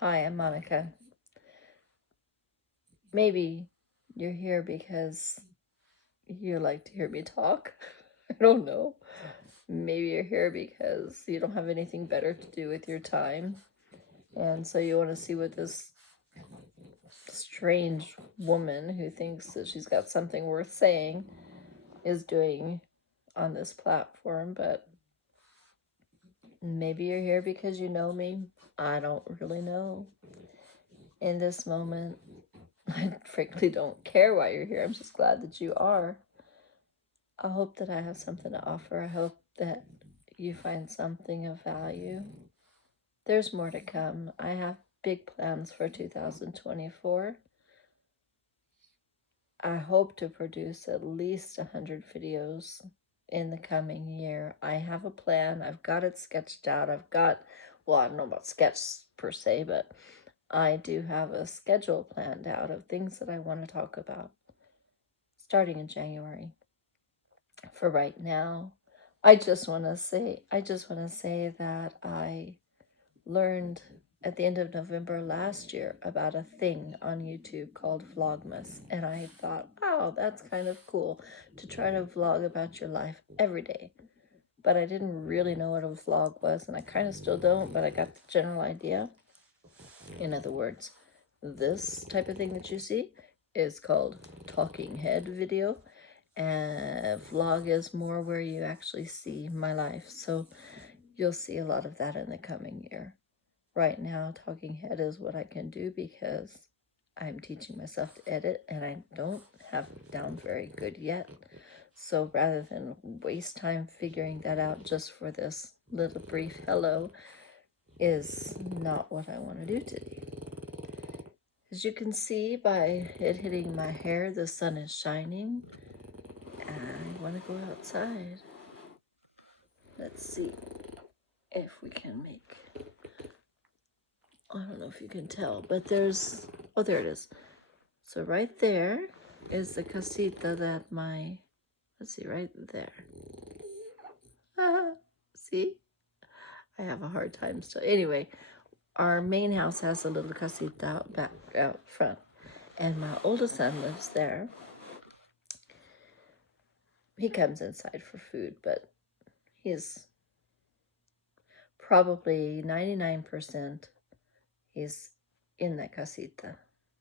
Hi, I'm Monica. Maybe you're here because you like to hear me talk. I don't know. Maybe you're here because you don't have anything better to do with your time. And so you want to see what this strange woman who thinks that she's got something worth saying is doing on this platform. But maybe you're here because you know me. I don't really know. In this moment, I frankly don't care why you're here. I'm just glad that you are. I hope that I have something to offer. I hope that you find something of value. There's more to come. I have big plans for 2024. I hope to produce at least 100 videos in the coming year. I have a plan. I've got it sketched out. Well, I don't know about sketch per se, but I do have a schedule planned out of things that I want to talk about starting in January. For right now, I just want to say that I learned at the end of November last year about a thing on YouTube called Vlogmas, and I thought, oh, that's kind of cool to try to vlog about your life every day. But I didn't really know what a vlog was, and I kind of still don't, but I got the general idea. In other words, this type of thing that you see is called talking head video, and vlog is more where you actually see my life. So you'll see a lot of that in the coming year. Right now, talking head is what I can do because I'm teaching myself to edit and I don't have it down very good yet. So rather than waste time figuring that out just for this little brief hello is not what I want to do today. As you can see by it hitting my hair, the sun is shining. I want to go outside. Let's see if we can make, I don't know if you can tell, but there it is. So right there is the casita that let's see, right there. See? I have a hard time still. Anyway, our main house has a little casita out front, and my oldest son lives there. He comes inside for food, but he's probably 99% he's in that casita.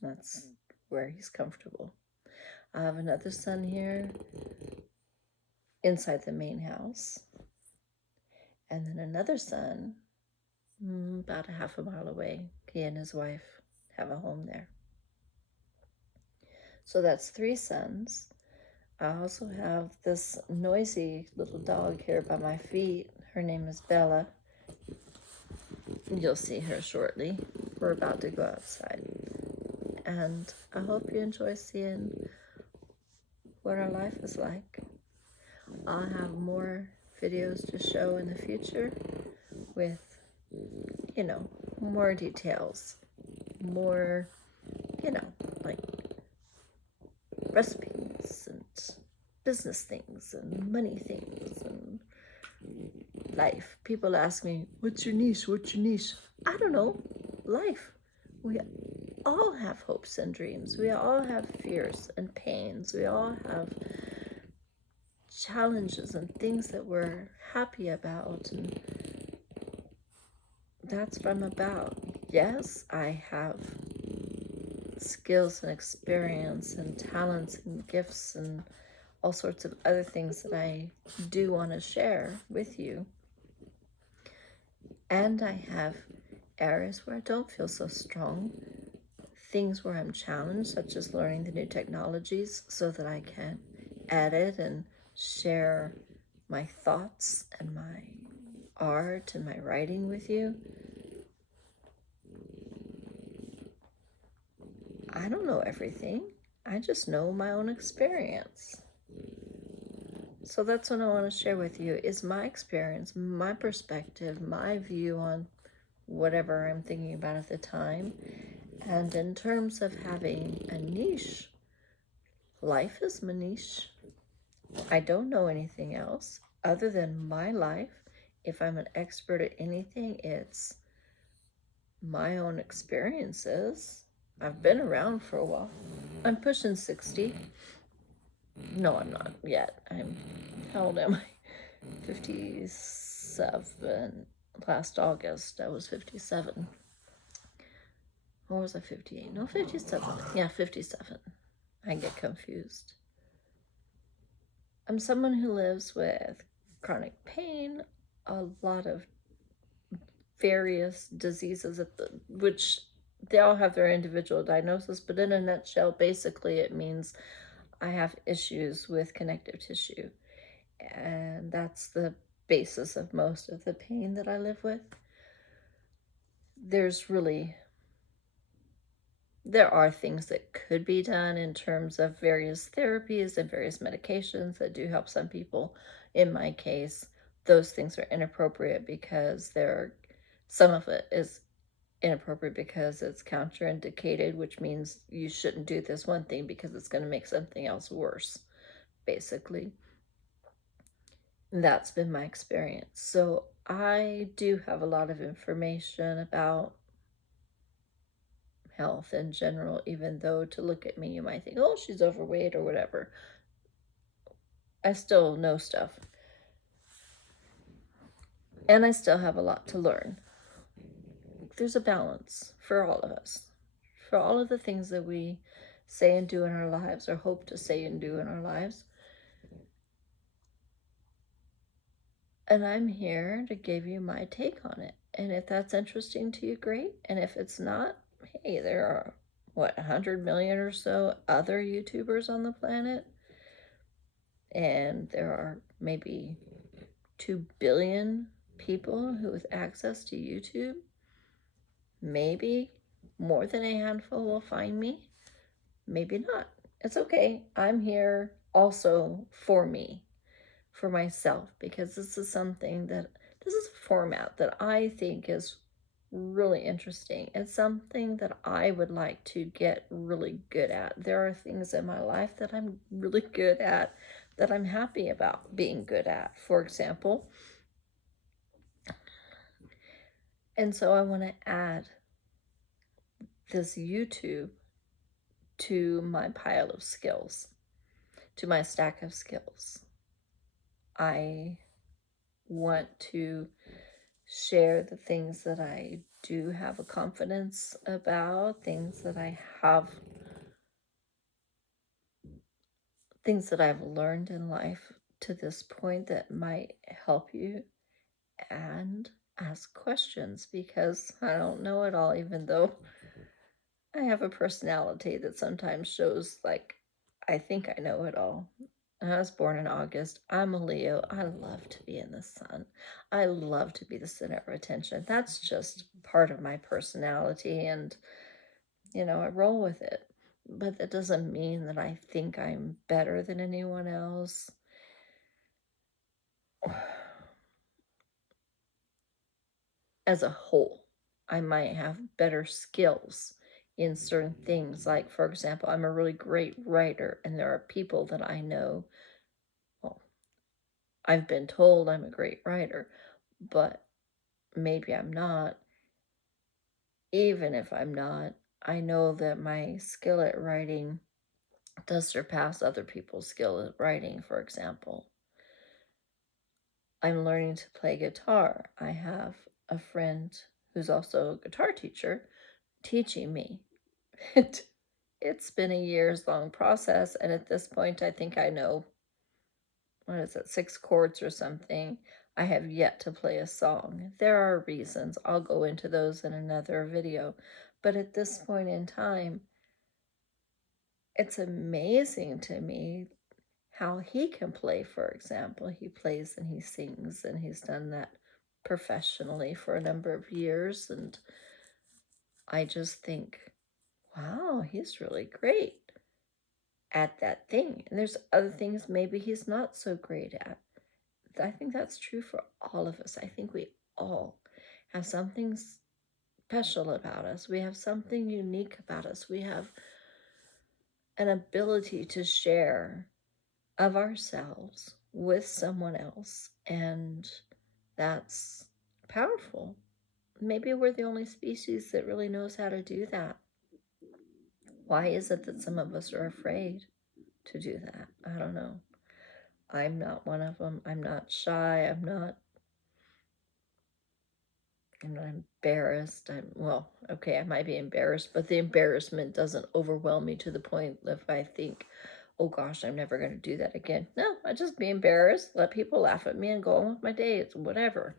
That's where he's comfortable. I have another son here inside the main house, and then another son about a half a mile away. He and his wife have a home there. So that's 3 sons. I also have this noisy little dog here by my feet. Her name is Bella. You'll see her shortly. We're about to go outside. And I hope you enjoy seeing what our life is like. I'll have more videos to show in the future with, more details, more, like recipes and business things and money things and life. People ask me, what's your niche? What's your niche? I don't know. Life. We all have hopes and dreams. We all have fears and pains. We all have challenges and things that we're happy about. And that's what I'm about. Yes, I have skills and experience and talents and gifts and all sorts of other things that I do want to share with you. And I have areas where I don't feel so strong, things where I'm challenged, such as learning the new technologies so that I can edit and share my thoughts and my art and my writing with you. I don't know everything. I just know my own experience. So that's what I want to share with you is my experience, my perspective, my view on whatever I'm thinking about at the time. And in terms of having a niche, life is my niche. I don't know anything else other than my life. If I'm an expert at anything, it's my own experiences. I've been around for a while. I'm pushing 60. No, I'm not yet. How old am I? 57. Last August, I was 57. Or was I 58? No, 57. Yeah, 57. I get confused. I'm someone who lives with chronic pain, a lot of various diseases, which they all have their individual diagnosis, but in a nutshell, basically it means I have issues with connective tissue. And that's the basis of most of the pain that I live with. There are things that could be done in terms of various therapies and various medications that do help some people. In my case, those things are inappropriate because some of it is inappropriate because it's counterindicated, which means you shouldn't do this one thing because it's going to make something else worse, basically. That's been my experience. So I do have a lot of information about health in general, even though to look at me, you might think, oh, she's overweight or whatever. I still know stuff. And I still have a lot to learn. There's a balance for all of us. For all of the things that we say and do in our lives, or hope to say and do in our lives. And I'm here to give you my take on it. And if that's interesting to you, great. And if it's not, hey, there are, 100 million or so other YouTubers on the planet. And there are maybe 2 billion people who with access to YouTube. Maybe more than a handful will find me. Maybe not. It's okay. I'm here also for me, for myself, because this is a format that I think is really interesting. It's something that I would like to get really good at. There are things in my life that I'm really good at, that I'm happy about being good at, for example. And so I want to add this YouTube to my pile of skills, to my stack of skills. I want to share the things that I do have a confidence about, things that I've learned in life to this point that might help you, and ask questions, because I don't know it all, even though I have a personality that sometimes shows like I think I know it all. I was born in August. I'm a Leo. I love to be in the sun. I love to be the center of attention. That's just part of my personality, and I roll with it. But that doesn't mean that I think I'm better than anyone else. As a whole, I might have better skills in certain things. Like, for example, I'm a really great writer, and there are people that I know, well, I've been told I'm a great writer, but maybe I'm not. Even if I'm not, I know that my skill at writing does surpass other people's skill at writing, for example. I'm learning to play guitar. I have a friend who's also a guitar teacher teaching me. It's been a years-long process, and at this point, I think I know, 6 chords or something. I have yet to play a song. There are reasons. I'll go into those in another video. But at this point in time, it's amazing to me how he can play, for example. He plays and he sings, and he's done that professionally for a number of years. And I just think, wow, he's really great at that thing. And there's other things maybe he's not so great at. I think that's true for all of us. I think we all have something special about us. We have something unique about us. We have an ability to share of ourselves with someone else. And that's powerful. maybe we're the only species that really knows how to do that. Why is it that some of us are afraid to do that? I don't know. I'm not one of them. I'm not shy. I'm not embarrassed. Well, okay, I might be embarrassed, but the embarrassment doesn't overwhelm me to the point if I think, oh gosh, I'm never going to do that again. No, I just be embarrassed, let people laugh at me, and go on with my day. It's whatever.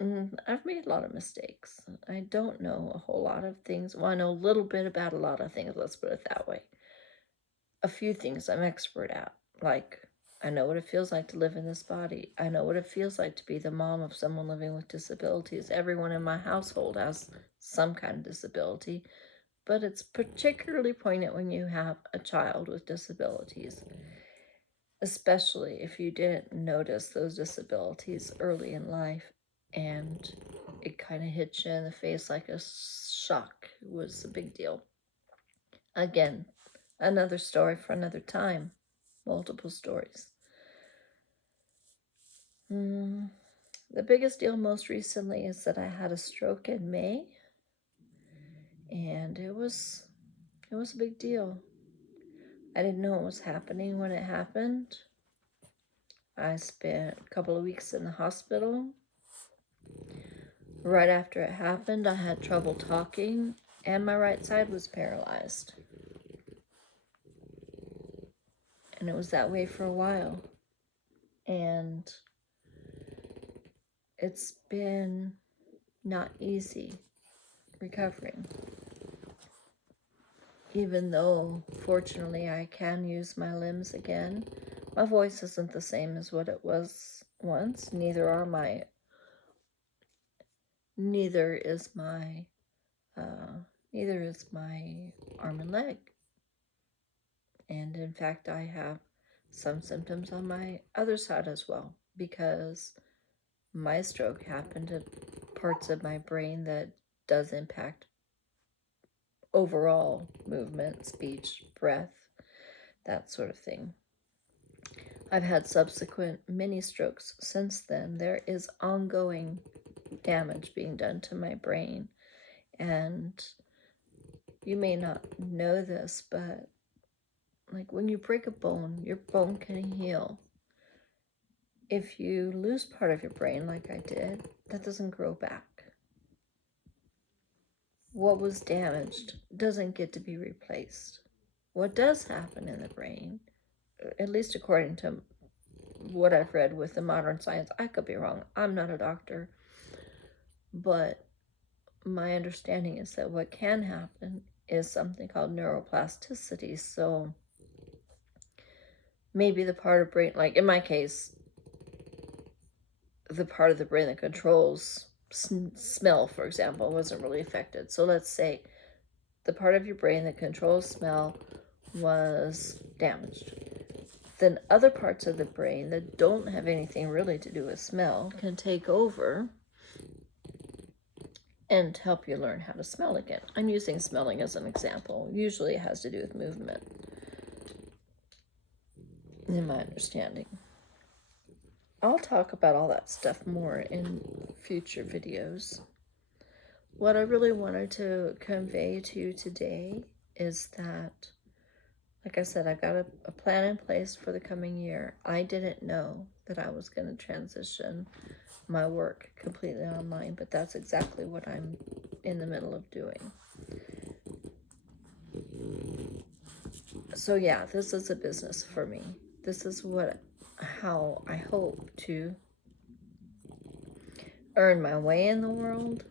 I've made a lot of mistakes. I don't know a whole lot of things. Well, I know a little bit about a lot of things, let's put it that way. A few things I'm expert at, like I know what it feels like to live in this body. I know what it feels like to be the mom of someone living with disabilities. Everyone in my household has some kind of disability, but it's particularly poignant when you have a child with disabilities, especially if you didn't notice those disabilities early in life and it kind of hits you in the face like a shock. It was a big deal. Again, another story for another time. Multiple stories. The biggest deal most recently is that I had a stroke in May, and it was a big deal. I didn't know what was happening when it happened. I spent a couple of weeks in the hospital. Right after it happened, I had trouble talking, and my right side was paralyzed. And it was that way for a while. And it's been not easy recovering. Even though, fortunately, I can use my limbs again, my voice isn't the same as what it was once. Neither is my arm and leg. And in fact, I have some symptoms on my other side as well, because my stroke happened at parts of my brain that does impact overall movement, speech, breath, that sort of thing. I've had subsequent mini strokes since then. There is ongoing damage being done to my brain. And you may not know this, but like when you break a bone, your bone can heal. If you lose part of your brain like I did, that doesn't grow back. What was damaged doesn't get to be replaced. What does happen in the brain, at least according to what I've read with the modern science, I could be wrong, I'm not a doctor, but my understanding is that what can happen is something called neuroplasticity. So maybe the part of brain, like in my case, the part of the brain that controls smell, for example, wasn't really affected. So let's say the part of your brain that controls smell was damaged. Then other parts of the brain that don't have anything really to do with smell can take over and help you learn how to smell again. I'm using smelling as an example. Usually it has to do with movement, in my understanding. I'll talk about all that stuff more in future videos. What I really wanted to convey to you today is that, like I said, I've got a plan in place for the coming year. I didn't know that I was going to transition my work completely online, but that's exactly what I'm in the middle of doing. So yeah, this is a business for me. This is how I hope to earn my way in the world,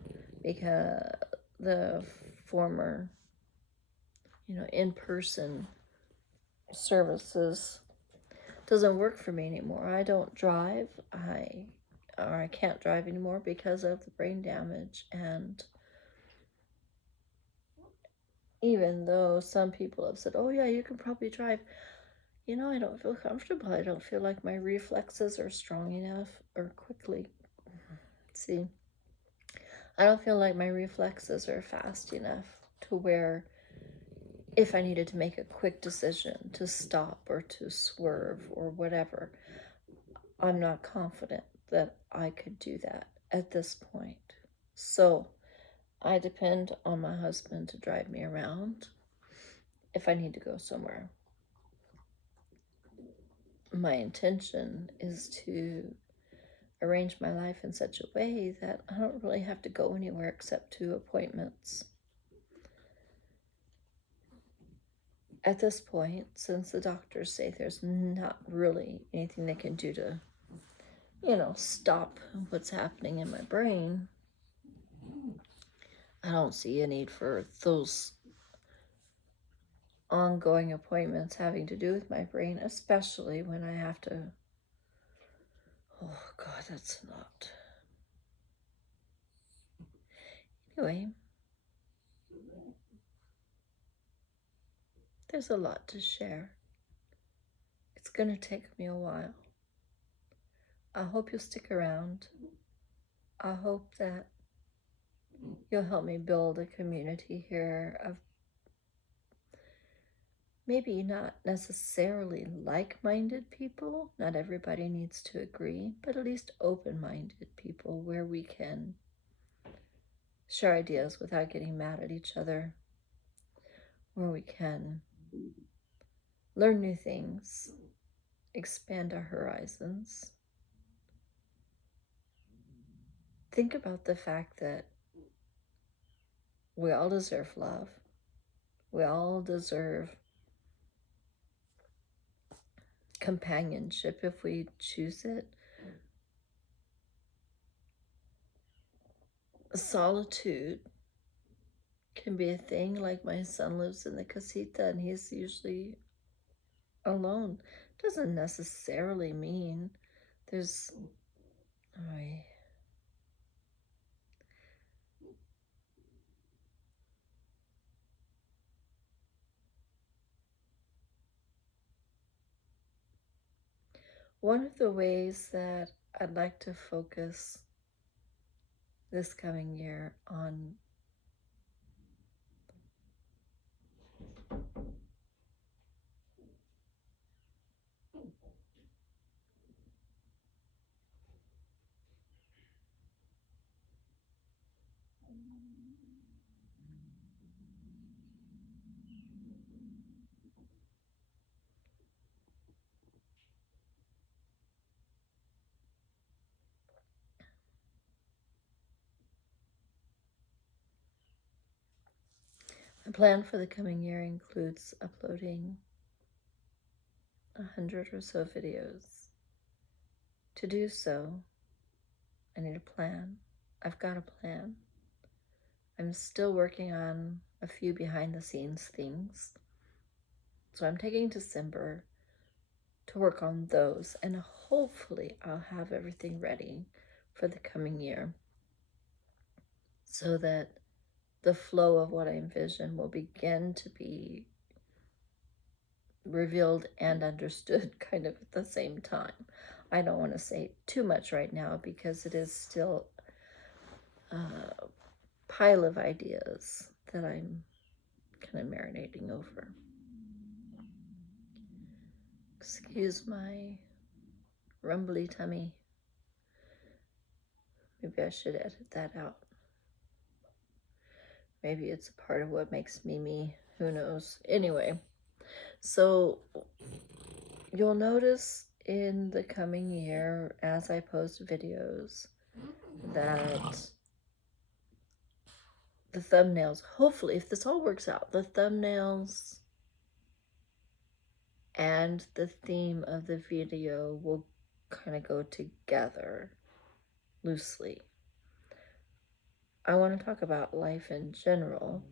because the former, in-person services doesn't work for me anymore. I don't drive. I can't drive anymore because of the brain damage. And even though some people have said, oh yeah, you can probably drive, I don't feel comfortable. I don't feel like my reflexes are strong enough or quickly. See, I don't feel like my reflexes are fast enough to where if I needed to make a quick decision to stop or to swerve or whatever, I'm not confident that I could do that. at this point. So I depend on my husband to drive me around if I need to go somewhere. My intention is to arrange my life in such a way that I don't really have to go anywhere except to appointments. At this point, since the doctors say there's not really anything they can do to, stop what's happening in my brain, I don't see a need for those ongoing appointments having to do with my brain, especially when I have to. Oh, God, that's not. Anyway, there's a lot to share. It's going to take me a while. I hope you'll stick around. I hope that you'll help me build a community here of maybe not necessarily like-minded people. Not everybody needs to agree, but at least open-minded people where we can share ideas without getting mad at each other, where we can learn new things, expand our horizons. Think about the fact that we all deserve love. We all deserve companionship if we choose it. Solitude can be a thing. Like my son lives in the casita and he's usually alone. Doesn't necessarily mean there's one of the ways that I'd like to focus this coming year on my plan for the coming year includes uploading 100 or so videos. To do so, I need a plan. I've got a plan. I'm still working on a few behind the scenes things. So I'm taking December to work on those, and hopefully I'll have everything ready for the coming year so that the flow of what I envision will begin to be revealed and understood kind of at the same time. I don't want to say too much right now because it is still a pile of ideas that I'm kind of marinating over. Excuse my rumbly tummy. Maybe I should edit that out. Maybe it's a part of what makes me me. Who knows? Anyway, so you'll notice in the coming year, as I post videos, that the thumbnails, hopefully, if this all works out, the thumbnails and the theme of the video will kind of go together loosely. I want to talk about life in general,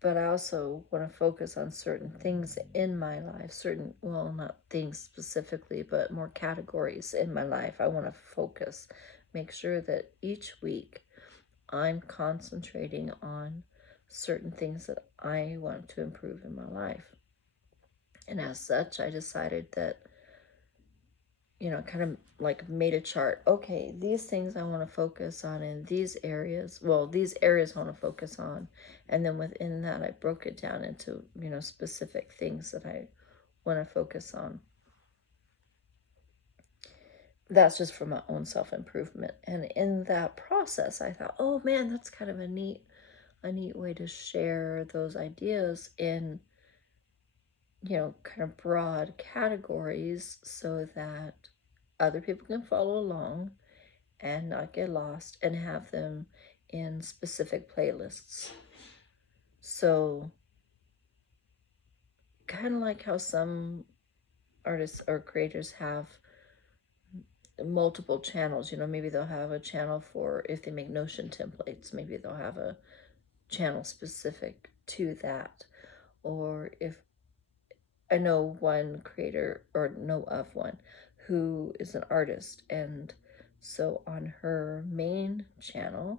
but I also want to focus on certain things in my life, well, not things specifically, but more categories in my life. I want to focus, make sure that each week I'm concentrating on certain things that I want to improve in my life. And as such, I decided that, kind of like made a chart. Okay, these things I want to focus on in these areas. Well, these areas I want to focus on. And then within that, I broke it down into, specific things that I want to focus on. that's just for my own self-improvement. And in that process, I thought, oh man, that's kind of a neat way to share those ideas in, kind of broad categories so that other people can follow along and not get lost and have them in specific playlists. So, kind of like how some artists or creators have multiple channels, maybe they'll have a channel for if they make Notion templates, maybe they'll have a channel specific to that. Or if I know one creator, or know of one, who is an artist, and so on her main channel,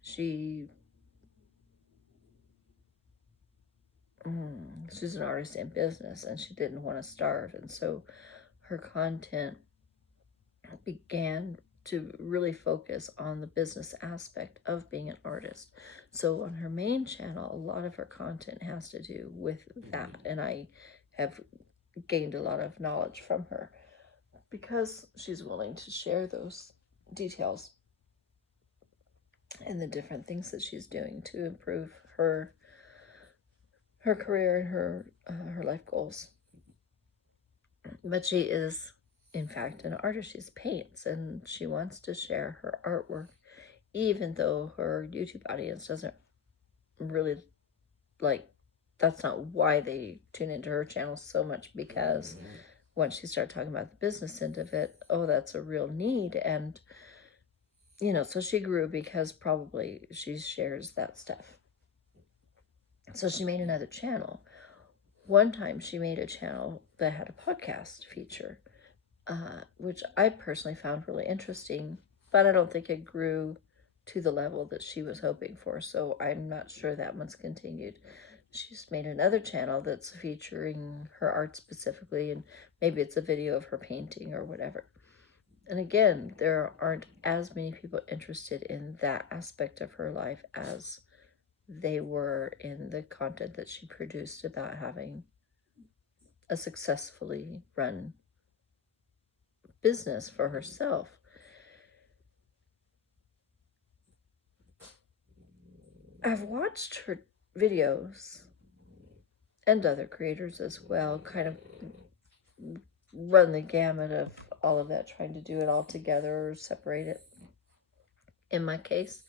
she's an artist in business, and she didn't want to starve, and so her content began to really focus on the business aspect of being an artist. So on her main channel, a lot of her content has to do with that, and I have gained a lot of knowledge from her because she's willing to share those details and the different things that she's doing to improve her career and her life goals. But she is, in fact, an artist. She paints, and she wants to share her artwork, even though her YouTube audience doesn't really like. That's not why they tune into her channel so much, because once she started talking about the business end of it, oh, that's a real need. And so she grew because probably she shares that stuff. So she made another channel. One time she made a channel that had a podcast feature, which I personally found really interesting, but I don't think it grew to the level that she was hoping for. So I'm not sure that one's continued. She's made another channel that's featuring her art specifically, and maybe it's a video of her painting or whatever. And again, there aren't as many people interested in that aspect of her life as they were in the content that she produced about having a successfully run business for herself. I've watched her videos, and other creators as well, kind of run the gamut of all of that, trying to do it all together or separate it. In my case,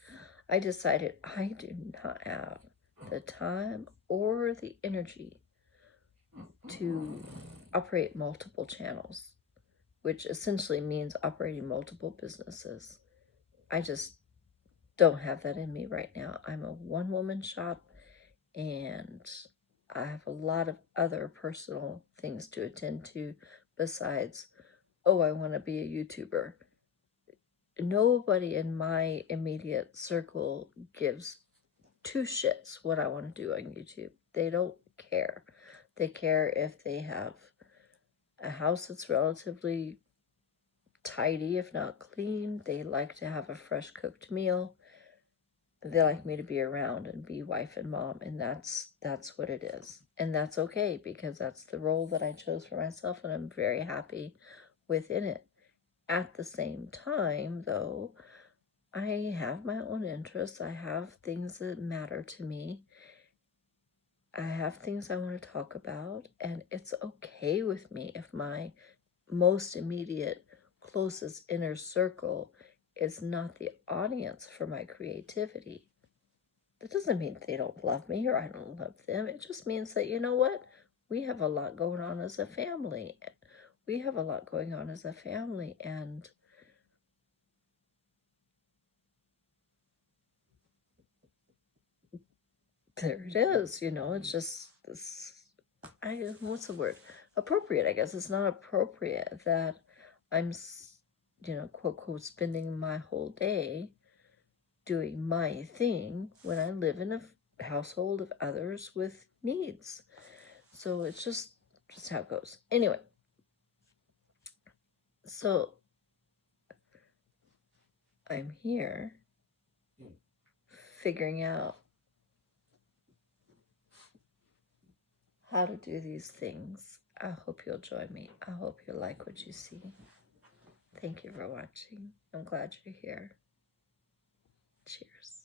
I decided I do not have the time or the energy to operate multiple channels, which essentially means operating multiple businesses. I just don't have that in me right now. I'm a one-woman shop, and I have a lot of other personal things to attend to besides, oh, I want to be a YouTuber. Nobody in my immediate circle gives two shits what I want to do on YouTube. They don't care. They care if they have a house that's relatively tidy, if not clean. They like to have a fresh cooked meal. They like me to be around and be wife and mom, and that's what it is. And that's okay, because that's the role that I chose for myself, and I'm very happy within it. At the same time, though, I have my own interests. I have things that matter to me. I have things I want to talk about, and it's okay with me if my most immediate, closest inner circle is not the audience for my creativity. That doesn't mean they don't love me or I don't love them. It just means that, you know what? We have a lot going on as a family. We have a lot going on as a family, and there it is. It's just this. What's the word? Appropriate, I guess. It's not appropriate that I'm, quote, quote, spending my whole day doing my thing when I live in a household of others with needs. So it's just how it goes. Anyway, so I'm here figuring out how to do these things. I hope you'll join me. I hope you like what you see. Thank you for watching. I'm glad you're here. Cheers.